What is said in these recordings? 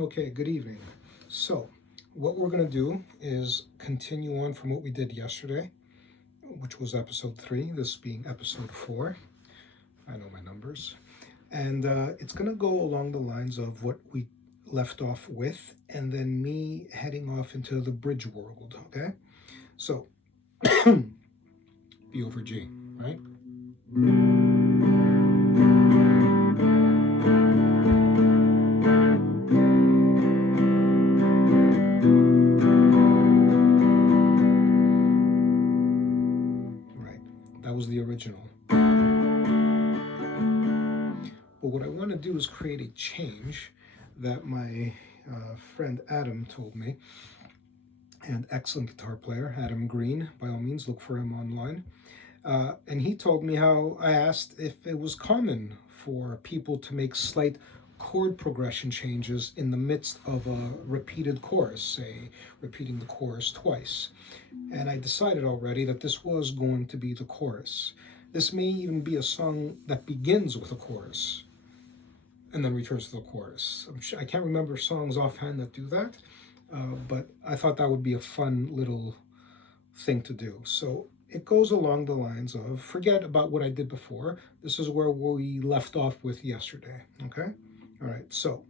Okay, good evening. So, what we're going to do is continue on from what we did yesterday, which was episode 3, this being episode 4. I know my numbers. And it's going to go along the lines of what we left off with, and then me heading off into the bridge world, okay? So, B over G, right? Right, that was the original. But what I want to do is create a change that my friend Adam told me, and excellent guitar player, Adam Green. By all means, look for him online. And he told me how I asked if it was common for people to make slight chord progression changes in the midst of a repeated chorus, say repeating the chorus twice. And I decided already that this was going to be the chorus. This may even be a song that begins with a chorus and then returns to the chorus. I can't remember songs offhand that do that, but I thought that would be a fun little thing to do. So it goes along the lines of, forget about what I did before. This is where we left off with yesterday, okay? All right, so.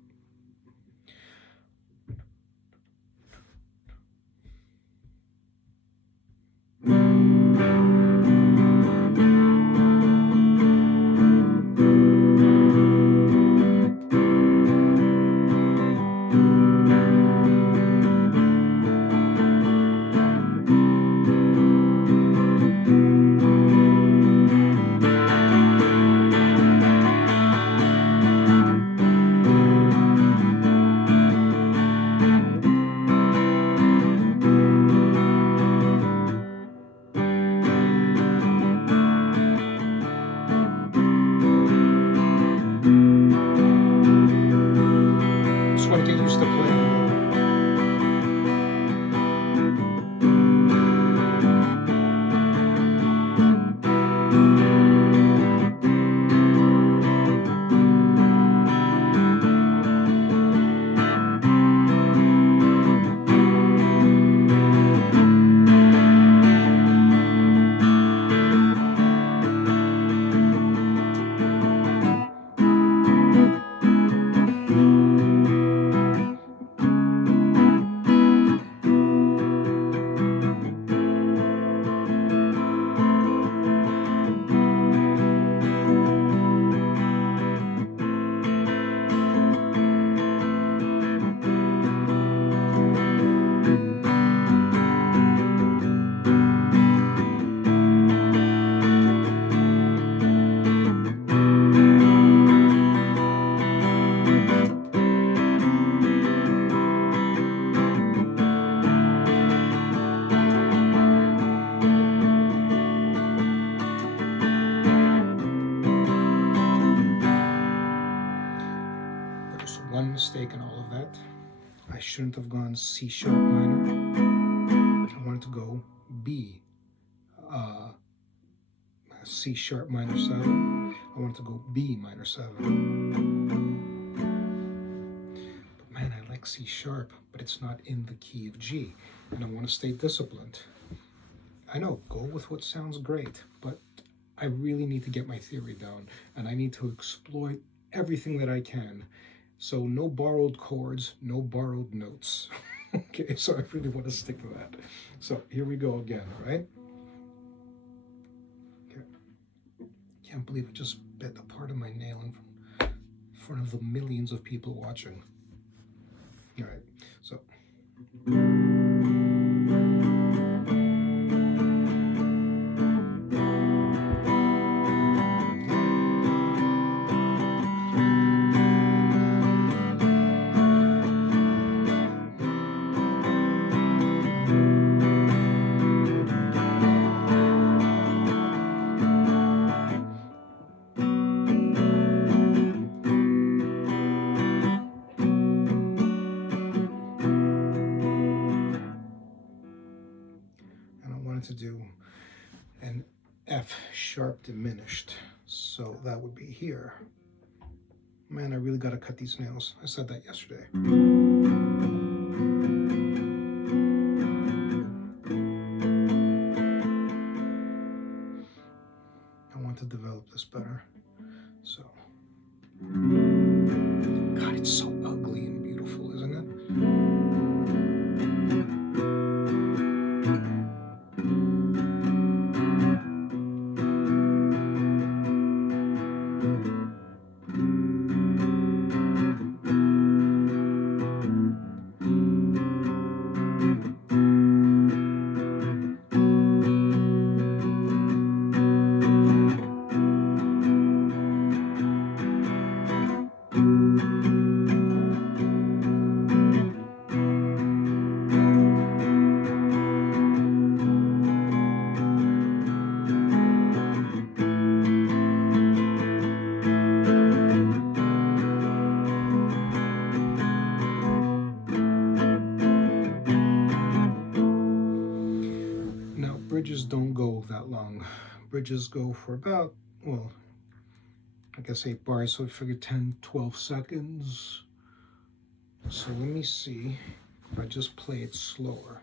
Just want to get used to playing. One mistake in all of that. I shouldn't have gone C sharp minor. I wanted to go B, C sharp minor 7. I wanted to go B minor 7. But man, I like C sharp, but it's not in the key of G, and I want to stay disciplined. I know, go with what sounds great, but I really need to get my theory down, and I need to exploit everything that I can. So no borrowed chords, no borrowed notes. Okay, so I really want to stick to that. So here we go again, right? Okay. Can't believe I just bit a part of my nail in front of the millions of people watching. All right, so. To do an F sharp diminished, so that would be here. Man, I really got to cut these nails. I said that yesterday. I want to develop this better. So, God, it's so ugly and beautiful, isn't it? Now, bridges don't go that long. Bridges go for about, well, I guess 8 bars, so I figure 10, 12 seconds. So let me see if I just play it slower.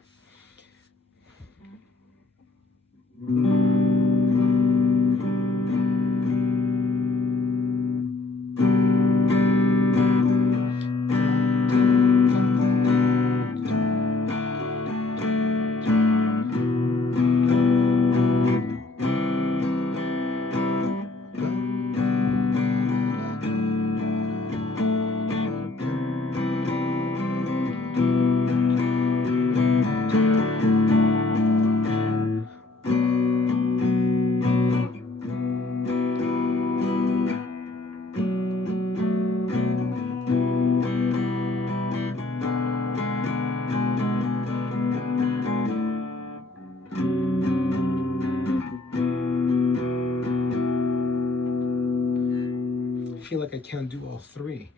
I feel like I can't do all three.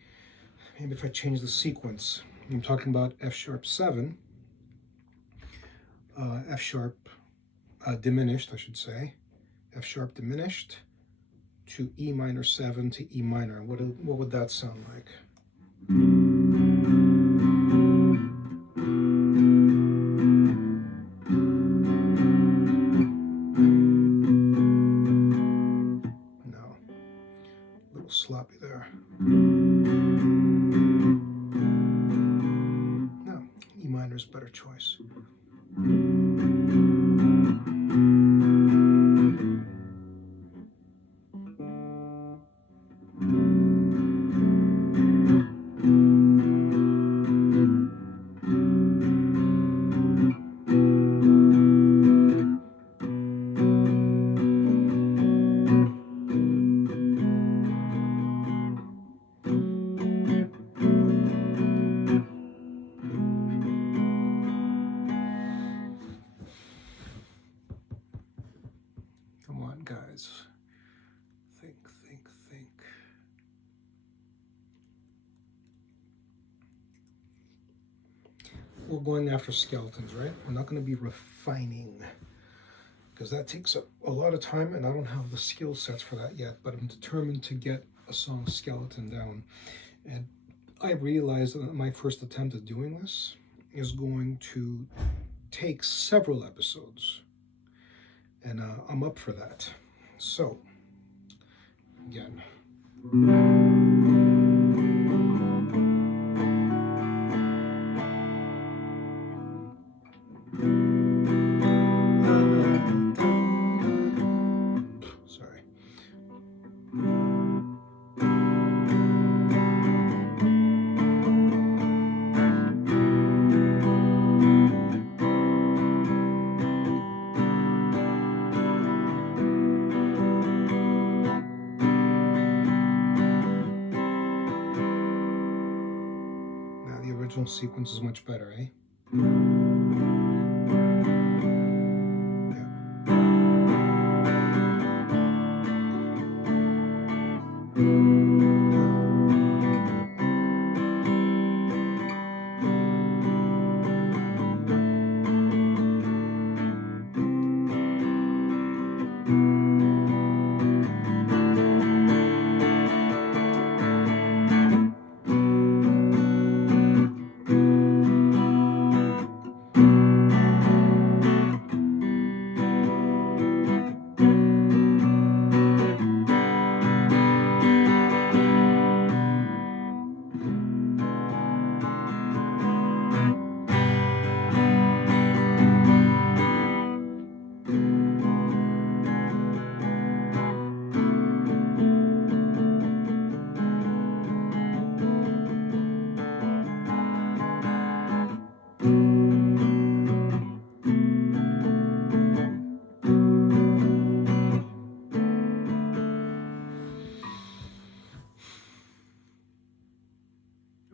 Maybe if I change the sequence. I'm talking about F sharp 7, F sharp diminished, I should say, F sharp diminished to E minor 7 to E minor. What would that sound like? No, a little sloppy there. No, E minor is a better choice. Come on, guys. Think, think, think. We're going after skeletons, right? We're not going to be refining, because that takes a lot of time, and I don't have the skill sets for that yet, but I'm determined to get a song skeleton down. And I realized that my first attempt at doing this is going to take several episodes, and I'm up for that. So, again. Sorry. Now the original sequence is much better, eh?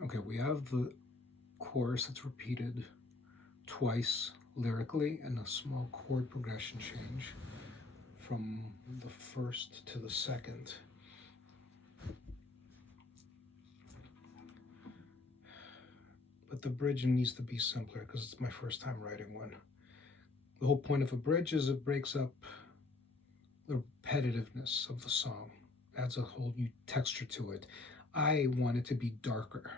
Okay, we have the chorus that's repeated twice lyrically and a small chord progression change from the first to the second. But the bridge needs to be simpler because it's my first time writing one. The whole point of a bridge is it breaks up the repetitiveness of the song, adds a whole new texture to it. I want it to be darker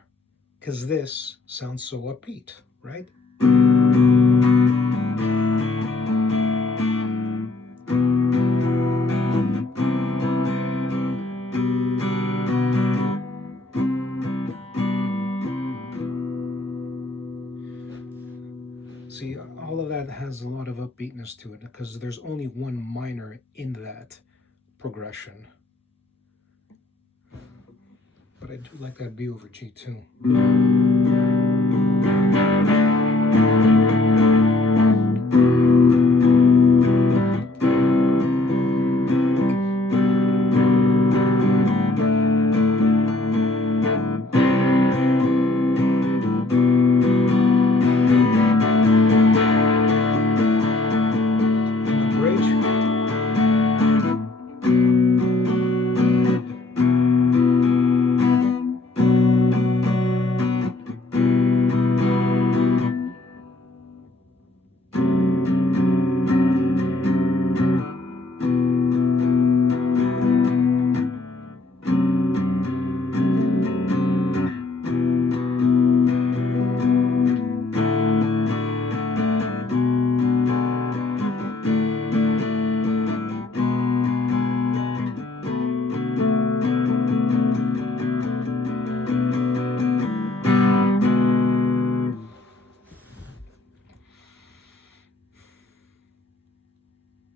because this sounds so upbeat, right? See, all of that has a lot of upbeatness to it because there's only one minor in that progression. But I do like that B over G too.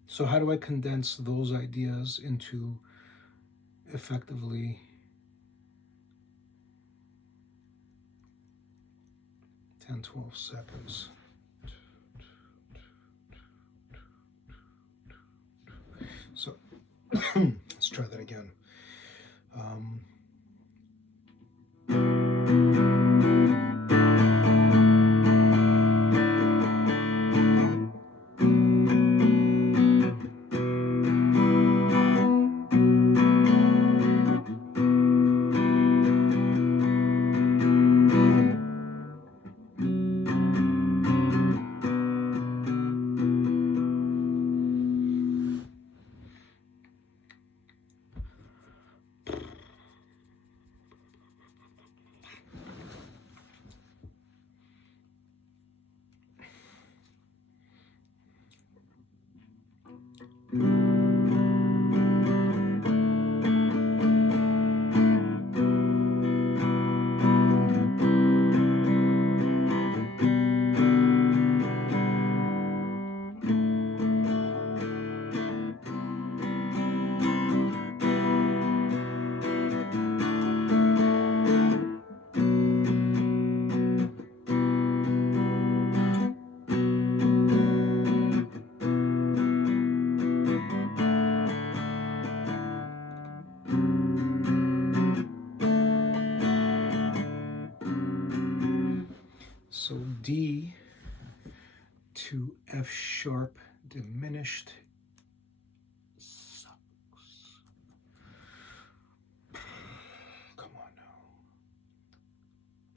So how do I condense those ideas into effectively 10-12 seconds? So let's try that again. So D to F sharp diminished sucks. Come on now.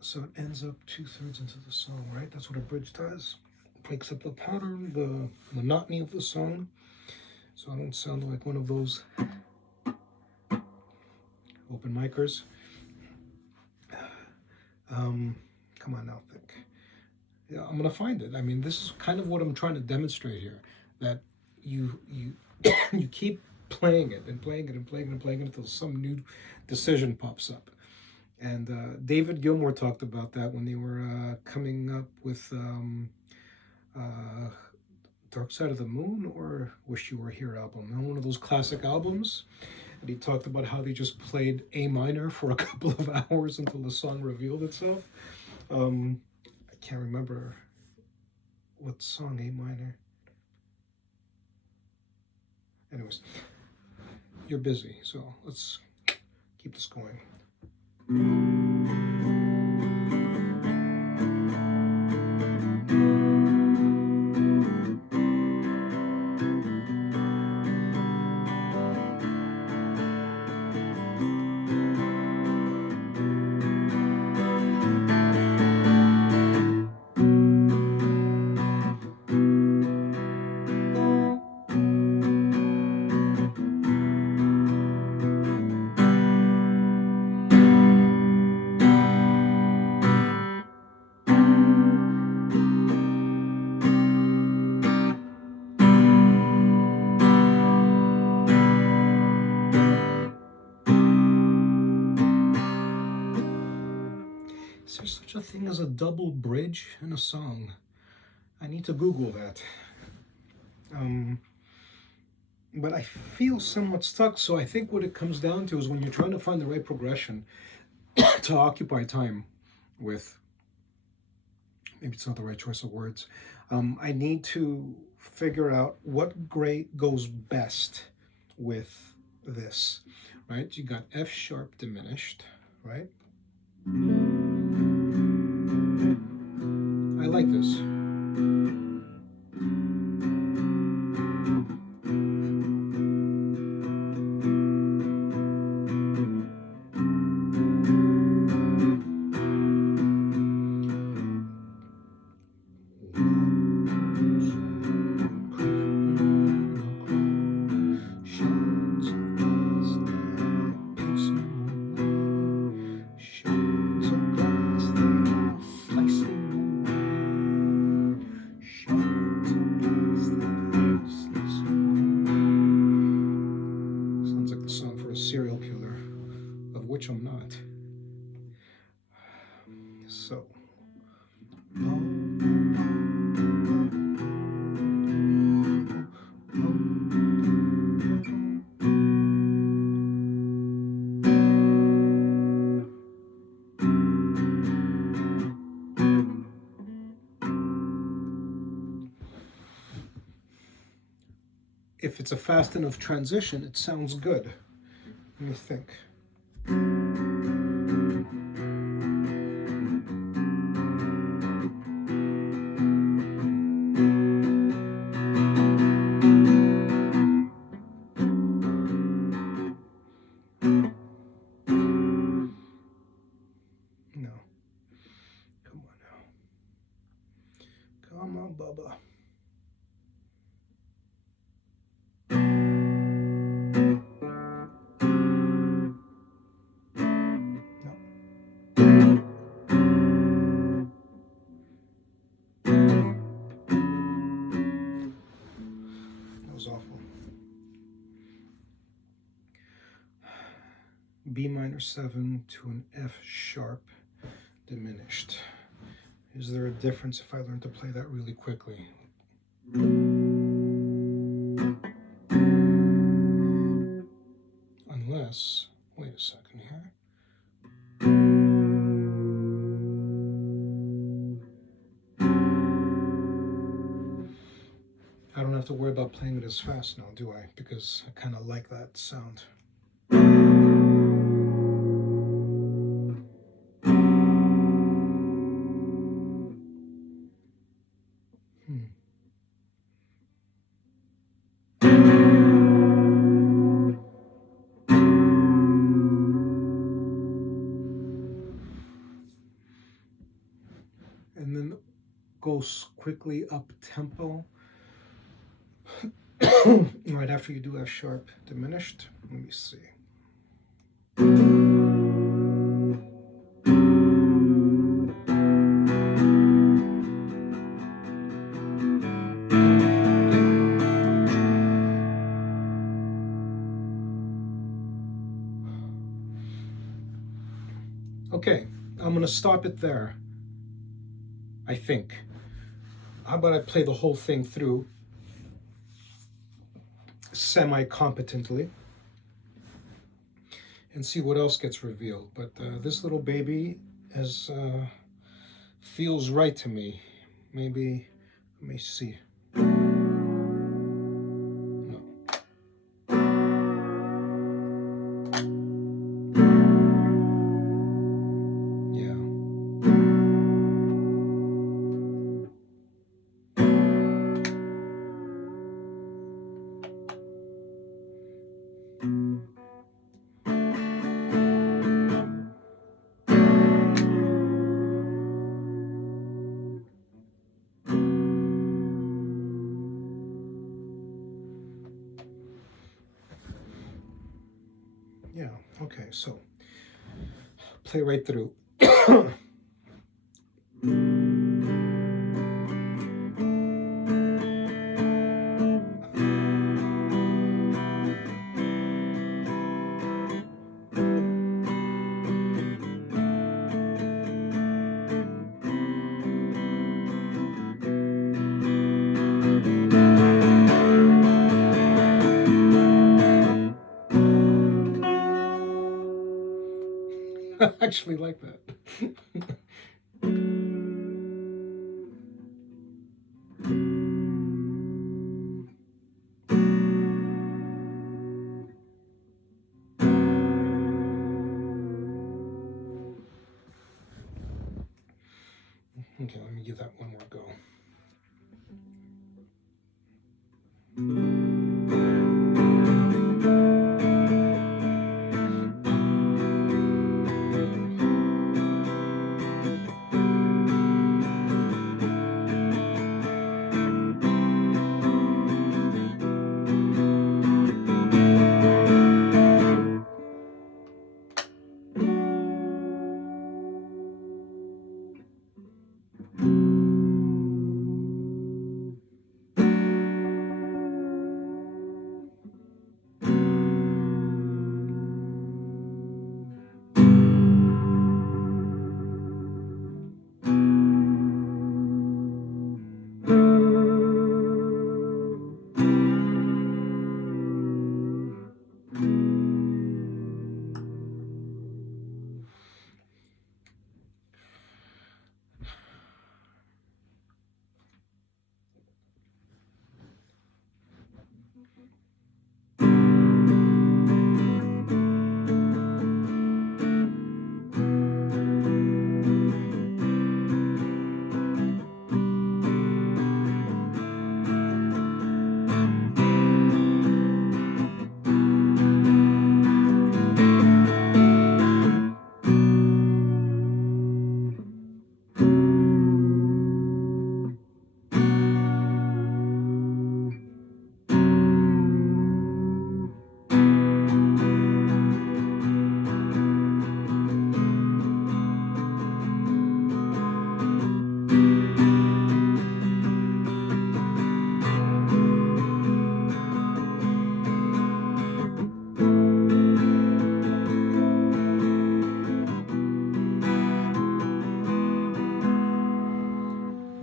So it ends up 2/3 into the song, right? That's what a bridge does. It breaks up the pattern, the monotony of the song. So I don't sound like one of those open micers. Come on now, think. Yeah, I'm gonna find it. I mean, this is kind of what I'm trying to demonstrate here. That you you keep playing it and playing it and playing it and playing it until some new decision pops up. And David Gilmour talked about that when they were coming up with Dark Side of the Moon or Wish You Were Here album. And one of those classic albums. And he talked about how they just played A minor for a couple of hours until the song revealed itself. I can't remember what song, A minor. Anyways, you're busy, so let's keep this going. Is there such a thing as a double bridge in a song? I need to Google that. But I feel somewhat stuck, so I think what it comes down to is when you're trying to find the right progression to occupy time with, maybe it's not the right choice of words, I need to figure out what grade goes best with this, right? You got F sharp diminished, right? I like this. Serial killer, of which I'm not. So, if it's a fast enough transition, it sounds good. Let me think. No. Come on now. Come on, Bubba. Awful. B minor 7 to an F sharp diminished. Is there a difference if I learn to play that really quickly? Unless, wait a second here. I don't have to worry about playing it as fast now, do I? Because I kind of like that sound. And then goes quickly up tempo. Right after you do F sharp diminished. Let me see. Okay, I'm going to stop it there, I think. How about I play the whole thing through semi-competently and see what else gets revealed. But this little baby feels right to me. Maybe, let me see. Yeah, okay, so play right through. actually like that. Okay, let me give that one more go.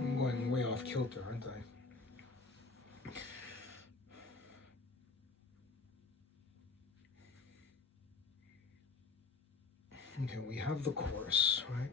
I'm going way off kilter, aren't I? Okay, we have the chorus, right?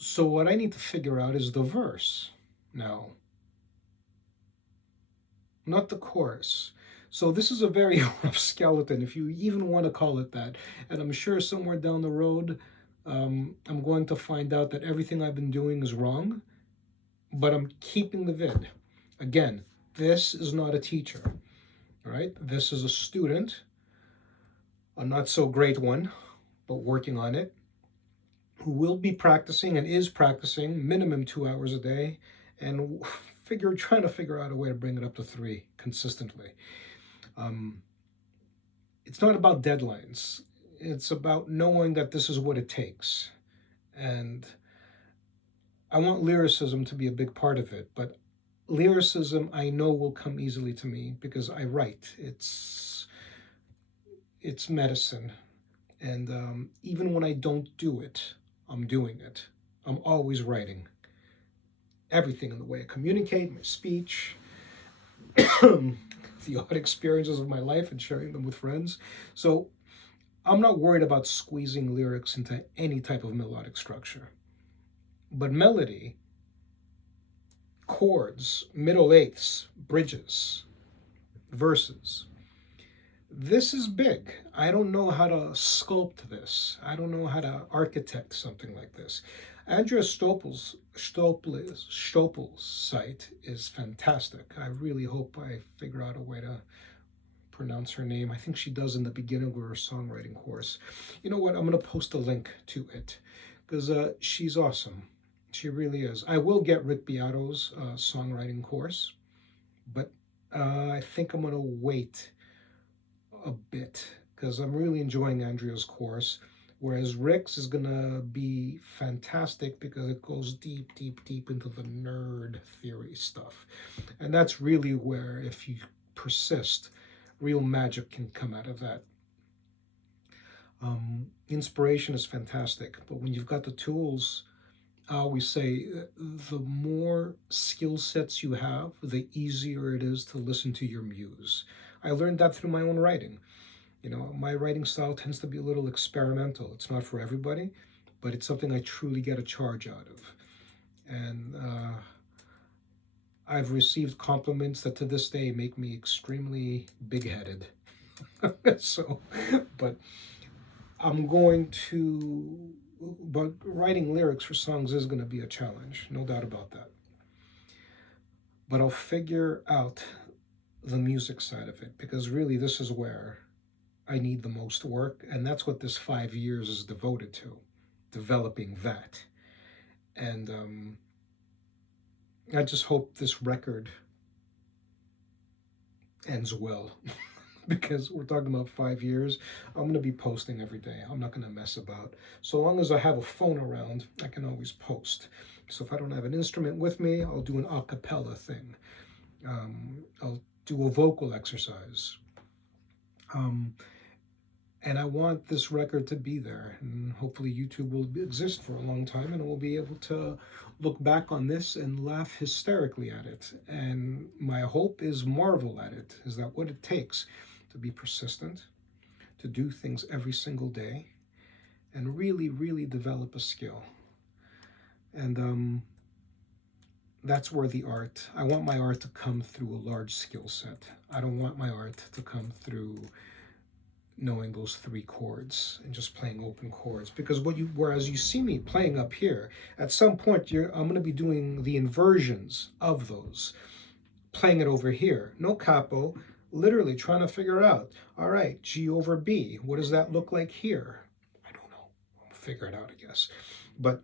So what I need to figure out is the verse now, not the chorus. So this is a very rough skeleton, if you even want to call it that. And I'm sure somewhere down the road, I'm going to find out that everything I've been doing is wrong, but I'm keeping the vid. Again, this is not a teacher, right? This is a student, a not so great one, but working on it, who will be practicing and is practicing minimum 2 hours a day, and trying to figure out a way to bring it up to 3 consistently. It's not about deadlines. It's about knowing that this is what it takes. And I want lyricism to be a big part of it, but lyricism I know will come easily to me because I write. It's medicine. And even when I don't do it, I'm doing it. I'm always writing. everything in the way I communicate, my speech, the odd experiences of my life and sharing them with friends. So I'm not worried about squeezing lyrics into any type of melodic structure. But melody, chords, middle eighths, bridges, verses, this is big. I don't know how to sculpt this. I don't know how to architect something like this. Andrea Stoppel's site is fantastic. I really hope I figure out a way to pronounce her name. I think she does in the beginning of her songwriting course. You know what? I'm going to post a link to it because she's awesome. She really is. I will get Rick Beato's songwriting course, but I think I'm going to wait a bit because I'm really enjoying Andrea's course. Whereas Rick's is gonna be fantastic because it goes deep, deep, deep into the nerd theory stuff. And that's really where, if you persist, real magic can come out of that. Inspiration is fantastic, but when you've got the tools, I always say the more skill sets you have, the easier it is to listen to your muse. I learned that through my own writing. You know, my writing style tends to be a little experimental. It's not for everybody, but it's something I truly get a charge out of. And I've received compliments that to this day make me extremely big-headed. So, but I'm going to, but writing lyrics for songs is going to be a challenge, no doubt about that. But I'll figure out the music side of it because really this is where I need the most work, and that's what this 5 years is devoted to, developing that. And I just hope this record ends well because we're talking about 5 years. I'm going to be posting every day. I'm not going to mess about. So long as I have a phone around, I can always post. So if I don't have an instrument with me, I'll do an a cappella thing. I'll do a vocal exercise. And I want this record to be there. And hopefully YouTube will exist for a long time and we'll be able to look back on this and laugh hysterically at it. And my hope is marvel at it. Is that what it takes to be persistent, to do things every single day, and really, really develop a skill. And that's where the art, I want my art to come through a large skill set. I don't want my art to come through knowing those 3 chords and just playing open chords, because whereas you see me playing up here, at some point I'm going to be doing the inversions of those, playing it over here, no capo, literally trying to figure out, all right, G over B, what does that look like here? I don't know, I'll figure it out, I guess. But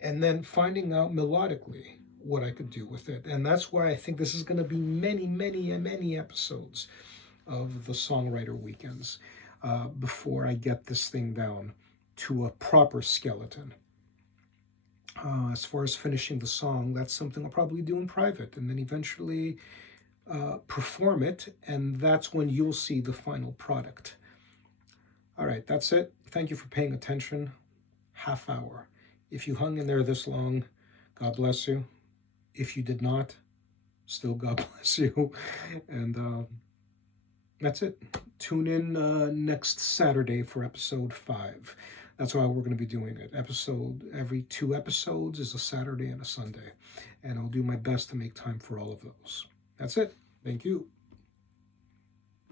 and then finding out melodically what I could do with it. And that's why I think this is going to be many, many, many episodes of the Songwriter Weekends before I get this thing down to a proper skeleton. As far as finishing the song, that's something I'll probably do in private and then eventually perform it, and that's when you'll see the final product. All right, that's it. Thank you for paying attention. Half hour. If you hung in there this long, God bless you. If you did not, still God bless you. And that's it. Tune in next Saturday for episode 5. That's how we're going to be doing it. Every 2 episodes is a Saturday and a Sunday. And I'll do my best to make time for all of those. That's it. Thank you.